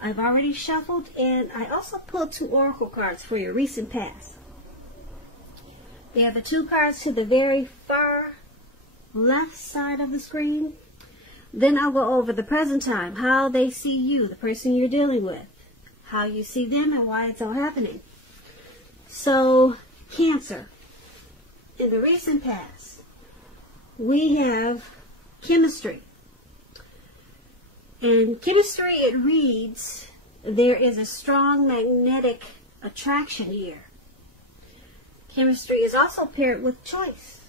I've already shuffled, and I also pulled 2 oracle cards for your recent past. They are the 2 cards to the very far left side of the screen. Then I'll go over the present time, how they see you, the person you're dealing with, how you see them, and why it's all happening. So, Cancer. In the recent past, we have chemistry. In chemistry, it reads, there is a strong magnetic attraction here. Chemistry is also paired with choice.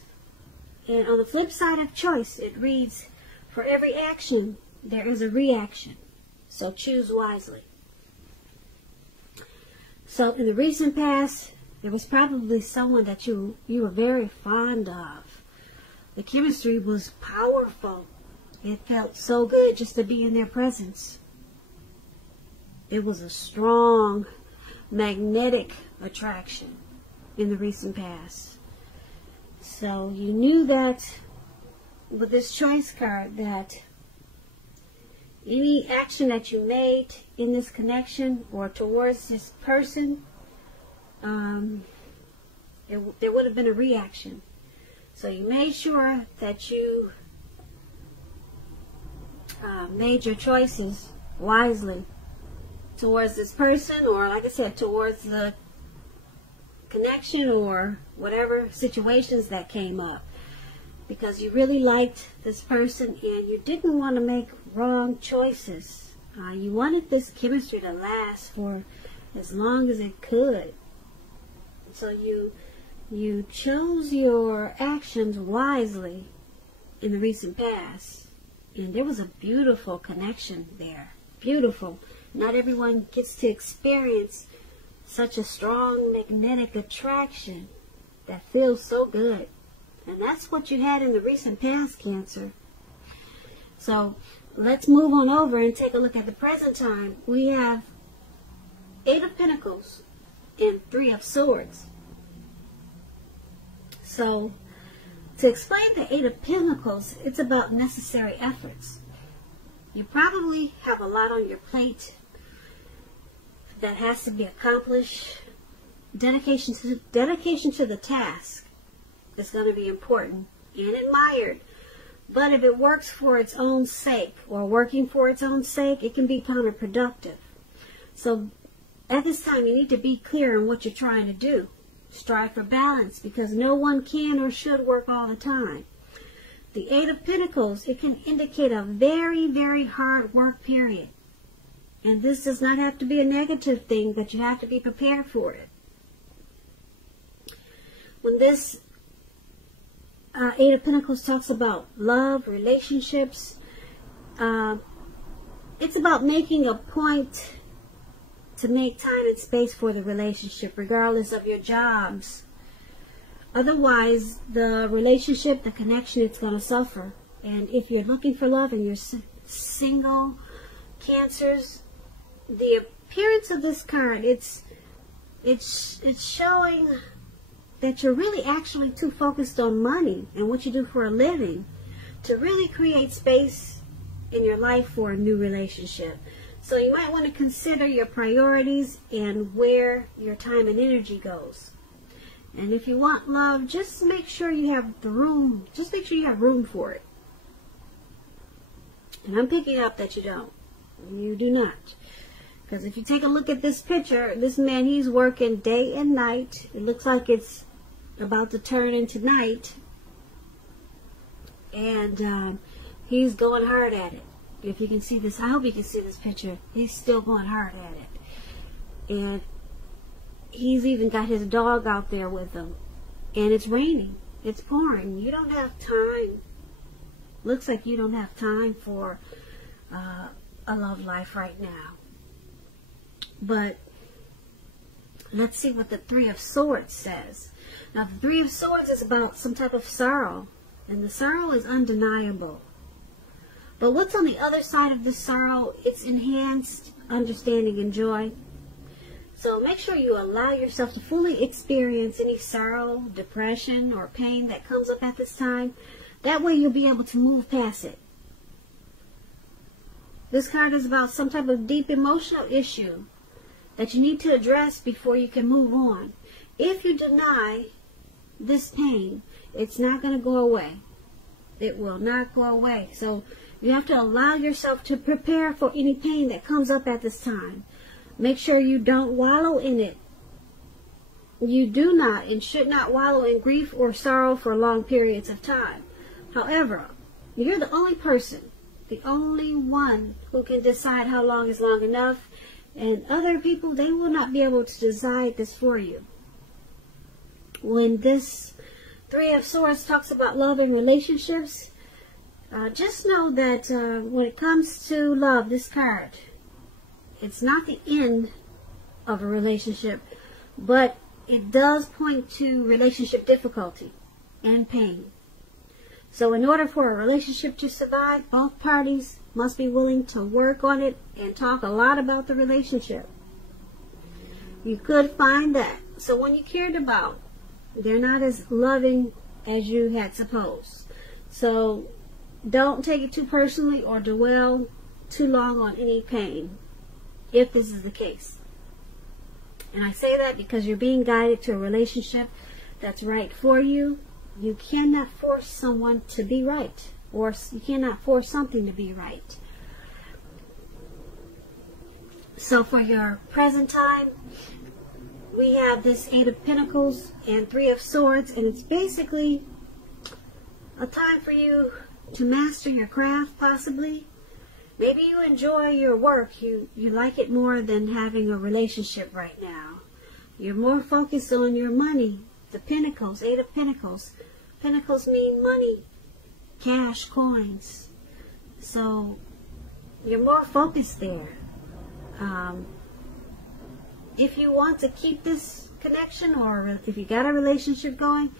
And on the flip side of choice, it reads, for every action, there is a reaction. So choose wisely. So in the recent past, there was probably someone that you were very fond of. The chemistry was powerful. It felt so good just to be in their presence. It was a strong magnetic attraction in the recent past. So you knew that with this choice card that any action that you made in this connection or towards this person, there would have been a reaction. So you made sure that you made your choices wisely towards this person, or like I said, towards the connection or whatever situations that came up, because you really liked this person and you didn't want to make wrong choices. You wanted this chemistry to last for as long as it could. So you chose your actions wisely in the recent past. And there was a beautiful connection there. Beautiful. Not everyone gets to experience such a strong magnetic attraction that feels so good. And that's what you had in the recent past, Cancer. So let's move on over and take a look at the present time. We have 8 of Pentacles and 3 of Swords. So to explain the 8 of Pentacles, it's about necessary efforts. You probably have a lot on your plate that has to be accomplished. Dedication to the task is going to be important and admired. But if it works for its own sake, or working for its own sake, it can be counterproductive. So at this time, you need to be clear on what you're trying to do. Strive for balance, because no one can or should work all the time. The 8 of Pentacles, it can indicate a very, very hard work period. And this does not have to be a negative thing, but you have to be prepared for it. When this 8 of Pentacles talks about love, relationships, it's about making a point to make time and space for the relationship, regardless of your jobs. Otherwise, the relationship, the connection, it's going to suffer. And if you're looking for love and you're single, Cancers, the appearance of this card, it's showing that you're really actually too focused on money and what you do for a living to really create space in your life for a new relationship. So you might want to consider your priorities and where your time and energy goes. And if you want love, just make sure you have the room. Just make sure you have room for it. And I'm picking up that you don't. You do not. Because if you take a look at this picture, this man, he's working day and night. It looks like it's about to turn into night. And he's going hard at it. If you can see this, I hope you can see this picture. He's still going hard at it. And he's even got his dog out there with him. And it's raining. It's pouring. You don't have time. Looks like you don't have time for a love life right now. But let's see what the 3 of Swords says. Now, the 3 of Swords is about some type of sorrow. And the sorrow is undeniable. But what's on the other side of the sorrow? It's enhanced understanding and joy. So make sure you allow yourself to fully experience any sorrow, depression, or pain that comes up at this time. That way you'll be able to move past it. This card is about some type of deep emotional issue that you need to address before you can move on. If you deny this pain, it's not going to go away. It will not go away. So you have to allow yourself to prepare for any pain that comes up at this time. Make sure you don't wallow in it. You do not and should not wallow in grief or sorrow for long periods of time. However, you're the only person, the only one who can decide how long is long enough. And other people, they will not be able to decide this for you. When this Three of Swords talks about love and relationships, just know that when it comes to love, this card, it's not the end of a relationship, but it does point to relationship difficulty and pain. So in order for a relationship to survive, both parties must be willing to work on it and talk a lot about the relationship. You could find that someone you cared about, they're not as loving as you had supposed. So don't take it too personally or dwell too long on any pain, if this is the case. And I say that because you're being guided to a relationship that's right for you. You cannot force someone to be right, or you cannot force something to be right. So for your present time, we have this Eight of Pentacles and Three of Swords, and it's basically a time for you to master your craft, possibly. Maybe you enjoy your work. You like it more than having a relationship right now. You're more focused on your money. The Pentacles, Eight of Pentacles. Pentacles mean money, cash, coins. So you're more focused there. If you want to keep this connection, or if you got a relationship going,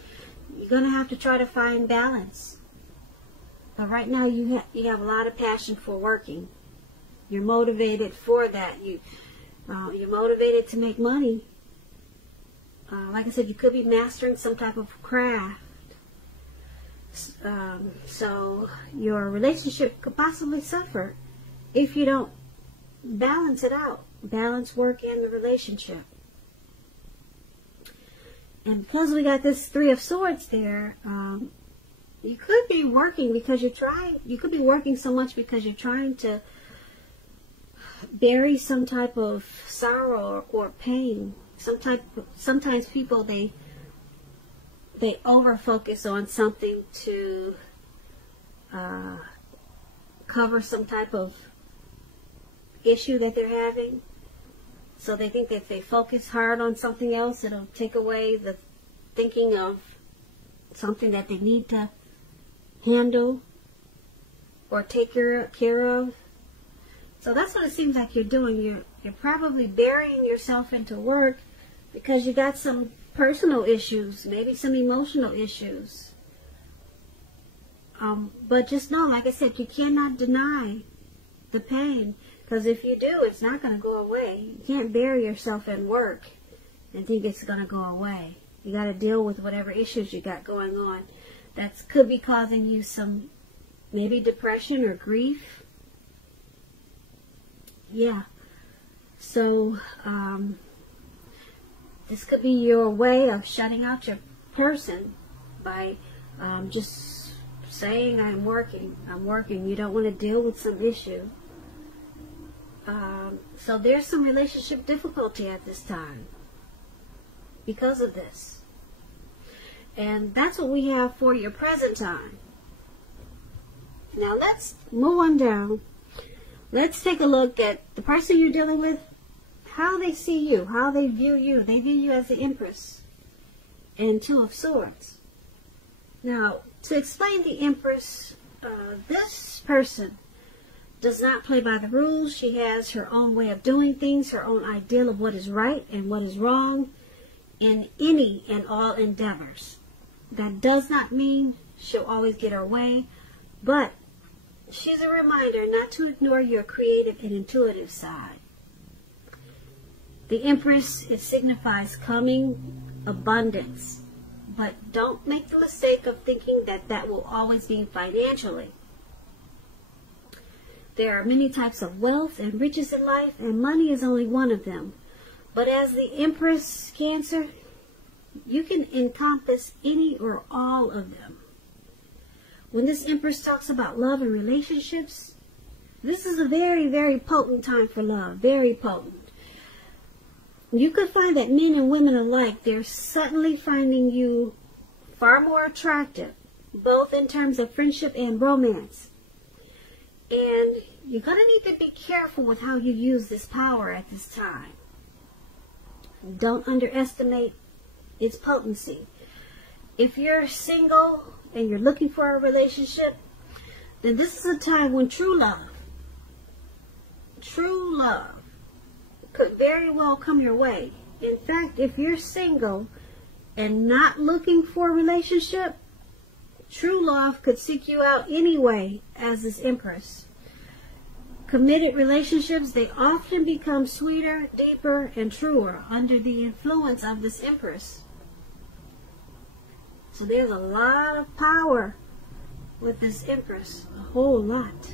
you're going to have to try to find balance. But right now you have a lot of passion for working. You're motivated for that. You're motivated to make money. Like I said, you could be mastering some type of craft. So your relationship could possibly suffer if you don't balance it out. Balance work and the relationship. And because we got this Three of Swords there, you could be working because you're trying. You could be working so much because you're trying to bury some type of sorrow or pain. Sometimes people they over focus on something to cover some type of issue that they're having. So they think that if they focus hard on something else, it'll take away the thinking of something that they need to handle or take care of. So that's what it seems like you're doing. You're probably burying yourself into work because you got some personal issues, maybe some emotional issues. But just know, like I said, you cannot deny the pain. Because if you do, it's not going to go away. You can't bury yourself in work and think it's going to go away. You got to deal with whatever issues you got going on. That could be causing you some maybe depression or grief. Yeah. So this could be your way of shutting out your person by just saying, I'm working. You don't want to deal with some issue. So there's some relationship difficulty at this time because of this. And that's what we have for your present time. Now let's move on down. Let's take a look at the person you're dealing with, how they see you, how they view you. They view you as the Empress and Two of Swords. Now, to explain the Empress, this person does not play by the rules. She has her own way of doing things, her own ideal of what is right and what is wrong in any and all endeavors. That does not mean she'll always get her way, but she's a reminder not to ignore your creative and intuitive side. The Empress, it signifies coming abundance, but don't make the mistake of thinking that that will always be financially. There are many types of wealth and riches in life, and money is only one of them. But as the Empress Cancer, you can encompass any or all of them. When this Empress talks about love and relationships, this is a very, very potent time for love. Very potent. You could find that men and women alike, they're suddenly finding you far more attractive, both in terms of friendship and romance. And you're going to need to be careful with how you use this power at this time. Don't underestimate its potency. If you're single and you're looking for a relationship, then this is a time when true love could very well come your way. In fact, if you're single and not looking for a relationship, true love could seek you out anyway as this Empress. Committed relationships, they often become sweeter, deeper, and truer under the influence of this Empress. So there's a lot of power with this Empress, a whole lot.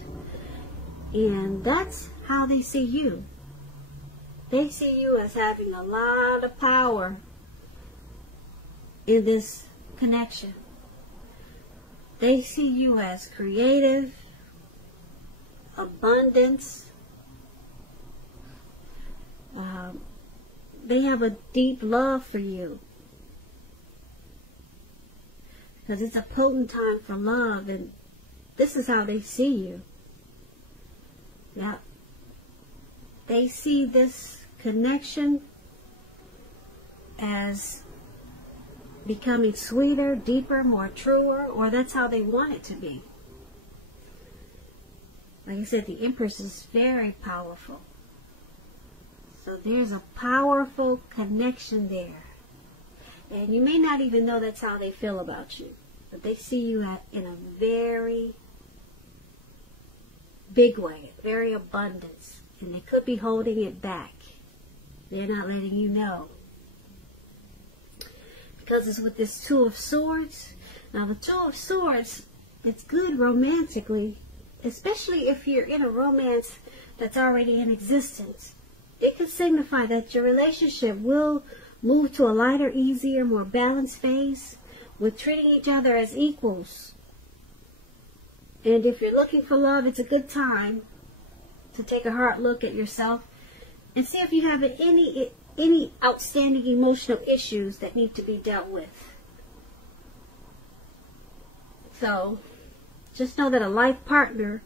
And that's how they see you. They see you as having a lot of power in this connection. They see you as creative, abundance. They have a deep love for you. Because it's a potent time for love, and this is how they see you. Now, they see this connection as becoming sweeter, deeper, more truer, or that's how they want it to be. Like I said, the Empress is very powerful. So there's a powerful connection there. And you may not even know that's how they feel about you. But they see you in a very big way, very abundance. And they could be holding it back. They're not letting you know. Because it's with this Two of Swords. Now the Two of Swords, it's good romantically, especially if you're in a romance that's already in existence. It could signify that your relationship will move to a lighter, easier, more balanced phase with treating each other as equals. And if you're looking for love, it's a good time to take a hard look at yourself and see if you have any outstanding emotional issues that need to be dealt with. So, just know that a life partner,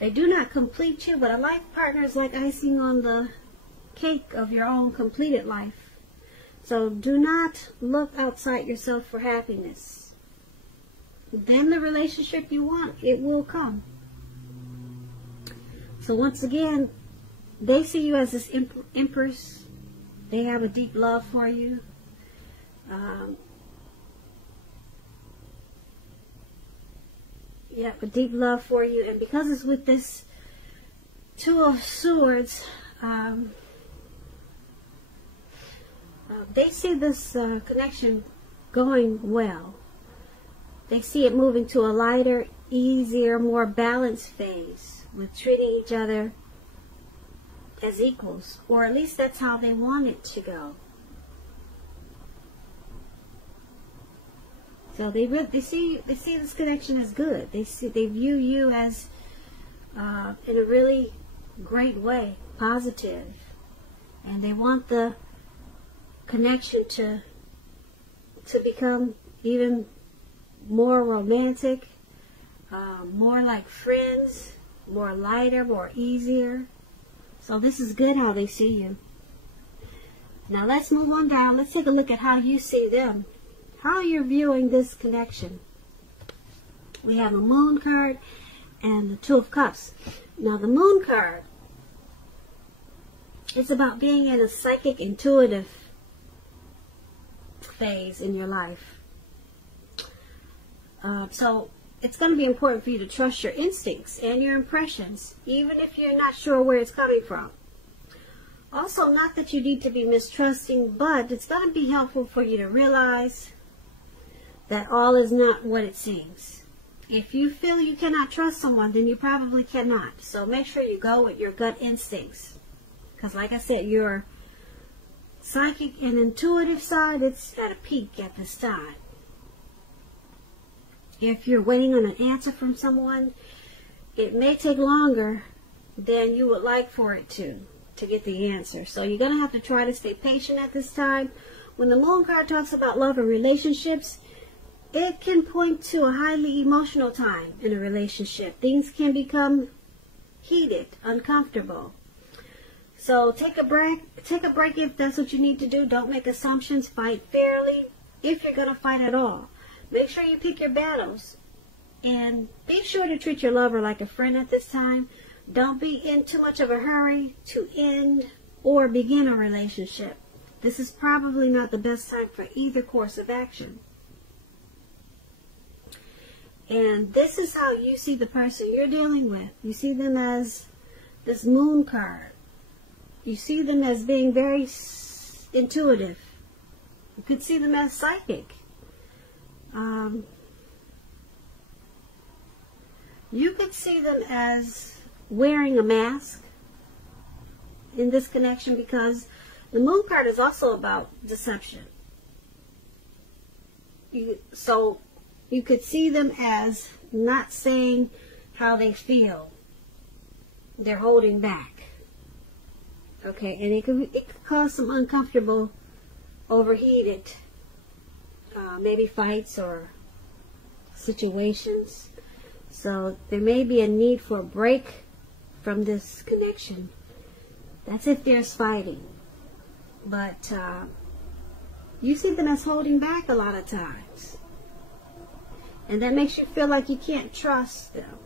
they do not complete you, but a life partner is like icing on the cake of your own completed life. So do not look outside yourself for happiness. Then the relationship you want, it will come. So once again, they see you as this Empress. They have a deep love for you. A deep love for you. And because it's with this Two of Swords, they see this connection going well. They see it moving to a lighter, easier, more balanced phase with treating each other as equals, or at least that's how they want it to go. So they see this connection as good. They view you as in a really great way, positive, and they want the connection to become even more romantic, more like friends, more lighter, more easier. So this is good how they see you. Now let's move on down. Let's take a look at how you see them. How you're viewing this connection. We have a Moon card and the Two of Cups. Now the Moon card, it's about being in a psychic, intuitive phase in your life. So it's going to be important for you to trust your instincts and your impressions, even if you're not sure where it's coming from. Also, not that you need to be mistrusting, but it's going to be helpful for you to realize that all is not what it seems. If you feel you cannot trust someone, then you probably cannot. So make sure you go with your gut instincts. Because like I said, your psychic and intuitive side, it's at a peak at this time. If you're waiting on an answer from someone, it may take longer than you would like for it to get the answer. So you're going to have to try to stay patient at this time. When the Moon card talks about love and relationships, it can point to a highly emotional time in a relationship. Things can become heated, uncomfortable. So take a break if that's what you need to do. Don't make assumptions. Fight fairly if you're going to fight at all. Make sure you pick your battles. And be sure to treat your lover like a friend at this time. Don't be in too much of a hurry to end or begin a relationship. This is probably not the best time for either course of action. And this is how you see the person you're dealing with. You see them as this Moon card. You see them as being very intuitive. You could see them as psychic. You could see them as wearing a mask in this connection, because the Moon card is also about deception. So you could see them as not saying how they feel. They're holding back. Okay, and it could cause some uncomfortable, overheated, maybe fights or situations. So there may be a need for a break from this connection. That's if there's fighting. But you see them as holding back a lot of times. And that makes you feel like you can't trust them.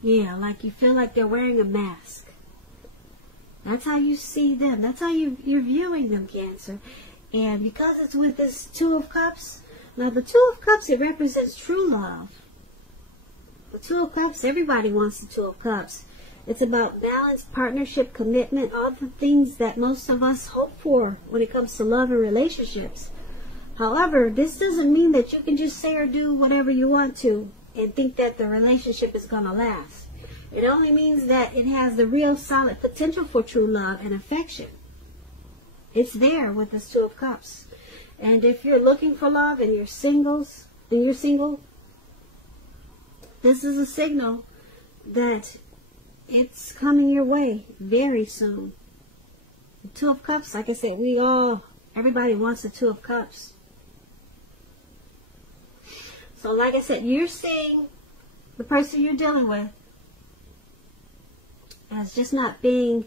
Yeah, like you feel like they're wearing a mask. That's how you see them. That's how you're viewing them, Cancer. And because it's with this Two of Cups, now the Two of Cups, it represents true love. The Two of Cups, everybody wants the Two of Cups. It's about balance, partnership, commitment, all the things that most of us hope for when it comes to love and relationships. However, this doesn't mean that you can just say or do whatever you want to and think that the relationship is going to last. It only means that it has the real solid potential for true love and affection. It's there with this Two of Cups. And if you're looking for love and you're single, this is a signal that it's coming your way very soon. The Two of Cups, like I said, everybody wants the Two of Cups. So like I said, you're seeing the person you're dealing with as just not being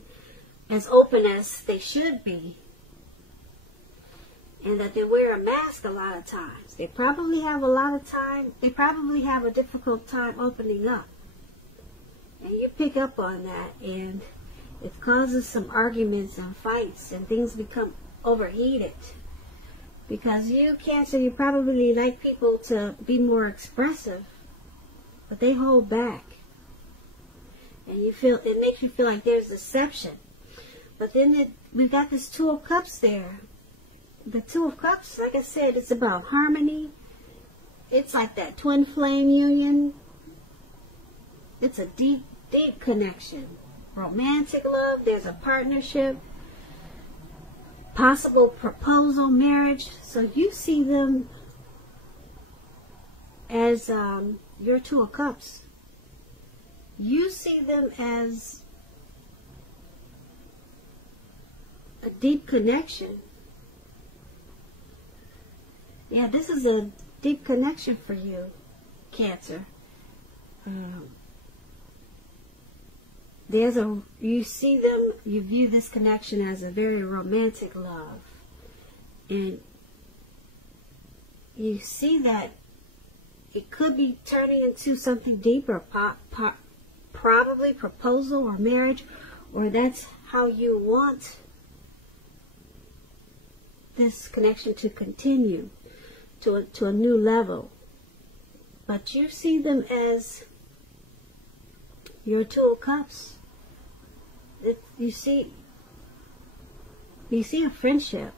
as open as they should be. And that they wear a mask a lot of times. They probably have a difficult time opening up. And you pick up on that, and it causes some arguments and fights, and things become overheated. Because you, Cancer, you probably like people to be more expressive, but they hold back. And it makes you feel like there's deception. But then we've got this Two of Cups there. The Two of Cups, like I said, it's about harmony. It's like that twin flame union. It's a deep, deep connection. Romantic love, there's a partnership, possible proposal, marriage. So you see them as your Two of Cups. You see them as a deep connection. Yeah, this is a deep connection for you, Cancer. You see them, you view this connection as a very romantic love. And you see that it could be turning into something deeper, probably proposal or marriage, or that's how you want this connection to continue to a new level. But you see them as your Two of Cups. You see a friendship.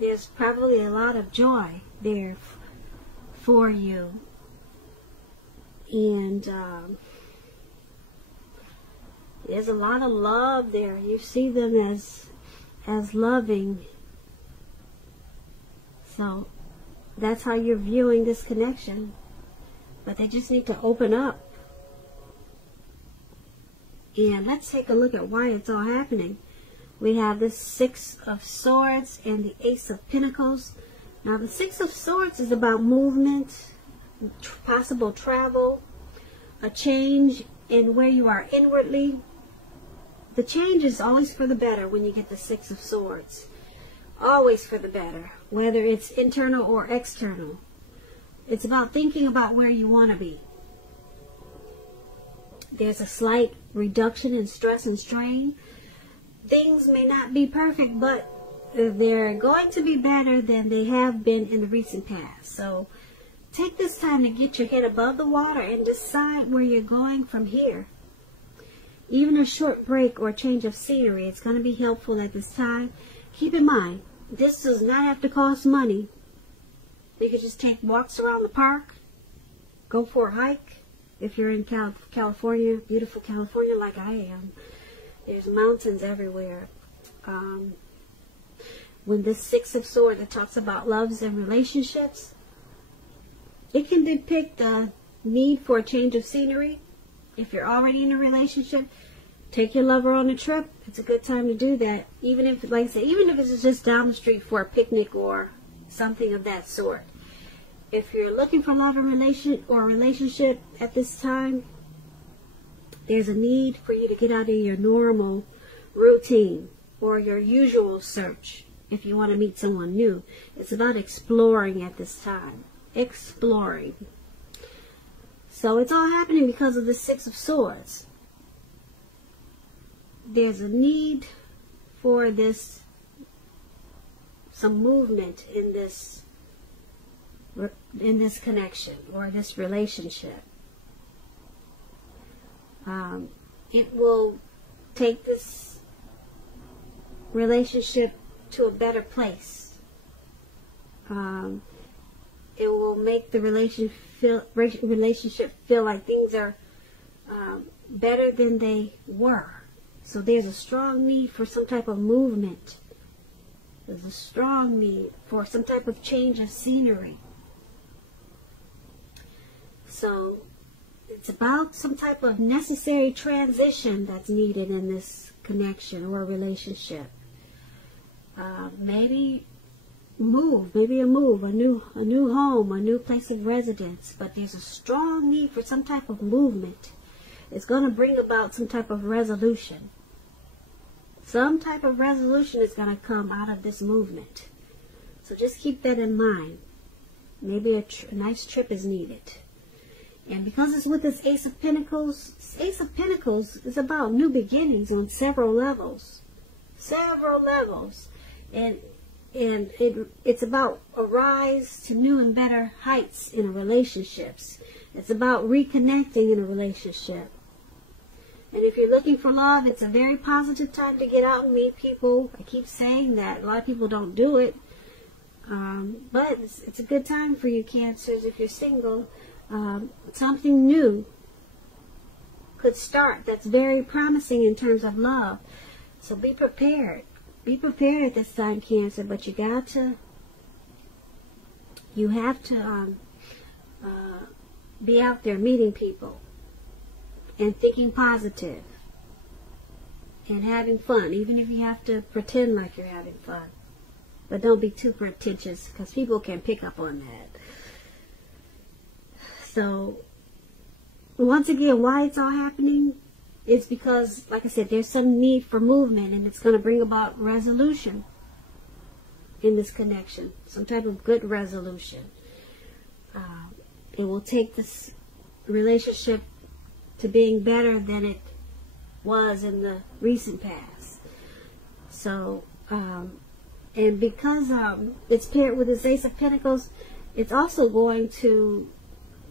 There's probably a lot of joy there for you. And there's a lot of love there. You see them as loving. So that's how you're viewing this connection. But they just need to open up. And let's take a look at why it's all happening. We have the Six of Swords and the Ace of Pentacles. Now the Six of Swords is about movement, possible travel, a change in where you are inwardly. The change is always for the better when you get the Six of Swords. Always for the better, whether it's internal or external. It's about thinking about where you want to be. There's a slight reduction in stress and strain. Things may not be perfect, but they're going to be better than they have been in the recent past. So take this time to get your head above the water and decide where you're going from here. Even a short break or change of scenery, it's going to be helpful at this time. Keep in mind, this does not have to cost money. You could just take walks around the park, go for a hike. If you're in California, beautiful California like I am, there's mountains everywhere. When this Six of Swords, it talks about loves and relationships, it can depict the need for a change of scenery. If you're already in a relationship, take your lover on a trip. It's a good time to do that. Even if, like I say, even if it's just down the street for a picnic or something of that sort. If you're looking for love and relationship at this time, there's a need for you to get out of your normal routine or your usual search if you want to meet someone new. It's about exploring at this time. Exploring. So it's all happening because of the Six of Swords. There's a need for some movement in this connection or this relationship. It will take this relationship to a better place. It will make the relationship feel like things are better than they were. So there's a strong need for some type of movement. There's a strong need for some type of change of scenery. So it's about some type of necessary transition that's needed in this connection or relationship. Maybe a move, a new home, a new place of residence. But there's a strong need for some type of movement. It's going to bring about some type of resolution. Some type of resolution is going to come out of this movement. So just keep that in mind. Maybe a nice trip is needed. And because it's with this Ace of Pentacles is about new beginnings on several levels. Several levels. And it's about a rise to new and better heights in relationships. It's about reconnecting in a relationship. And if you're looking for love, it's a very positive time to get out and meet people. I keep saying that. A lot of people don't do it. But it's a good time for you, Cancers, if you're single. Something new could start that's very promising in terms of love. So be prepared. Be prepared at this time, Cancer. But you have to be out there meeting people and thinking positive and having fun, even if you have to pretend like you're having fun. But don't be too pretentious, because people can pick up on that. So, once again, why it's all happening is because, like I said, there's some need for movement, and it's going to bring about resolution in this connection. Some type of good resolution. It will take this relationship to being better than it was in the recent past. So, and because it's paired with this Ace of Pentacles, it's also going to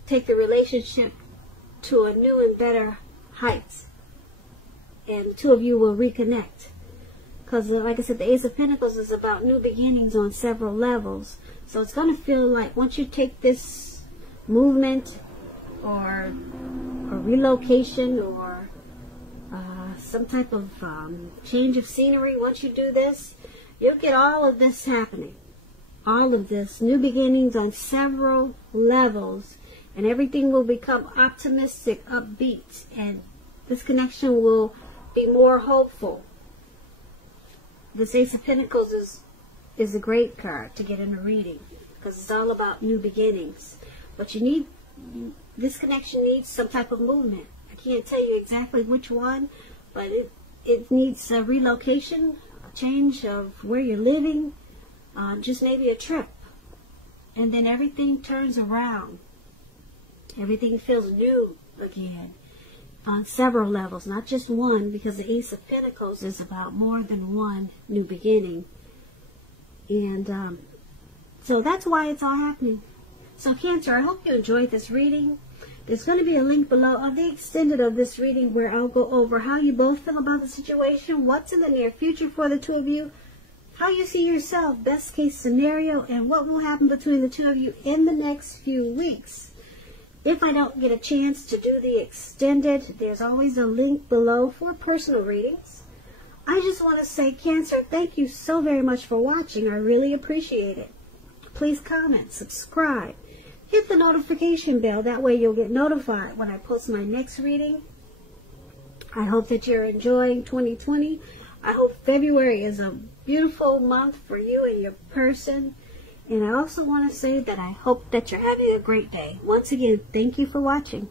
take the relationship to a new and better heights. And the two of you will reconnect. Because, like I said, the Ace of Pentacles is about new beginnings on several levels. So it's going to feel like once you take this movement or relocation or some type of change of scenery. Once you do this, you'll get all of this happening. All of this. New beginnings on several levels. And everything will become optimistic, upbeat. And this connection will be more hopeful. This Ace of Pentacles is a great card to get in a reading. Because it's all about new beginnings. But you need, this connection needs some type of movement. I can't tell you exactly which one. But it needs a relocation, a change of where you're living, just maybe a trip. And then everything turns around. Everything feels new again on several levels, not just one, because the Ace of Pentacles is about more than one new beginning. And so that's why it's all happening. So Cancer, I hope you enjoyed this reading. There's going to be a link below of the extended of this reading where I'll go over how you both feel about the situation, what's in the near future for the two of you, how you see yourself, best case scenario, and what will happen between the two of you in the next few weeks. If I don't get a chance to do the extended, there's always a link below for personal readings. I just want to say, Cancer, thank you so very much for watching. I really appreciate it. Please comment, subscribe. Hit the notification bell. That way you'll get notified when I post my next reading. I hope that you're enjoying 2020. I hope February is a beautiful month for you and your person. And I also want to say that I hope that you're having a great day. Once again, thank you for watching.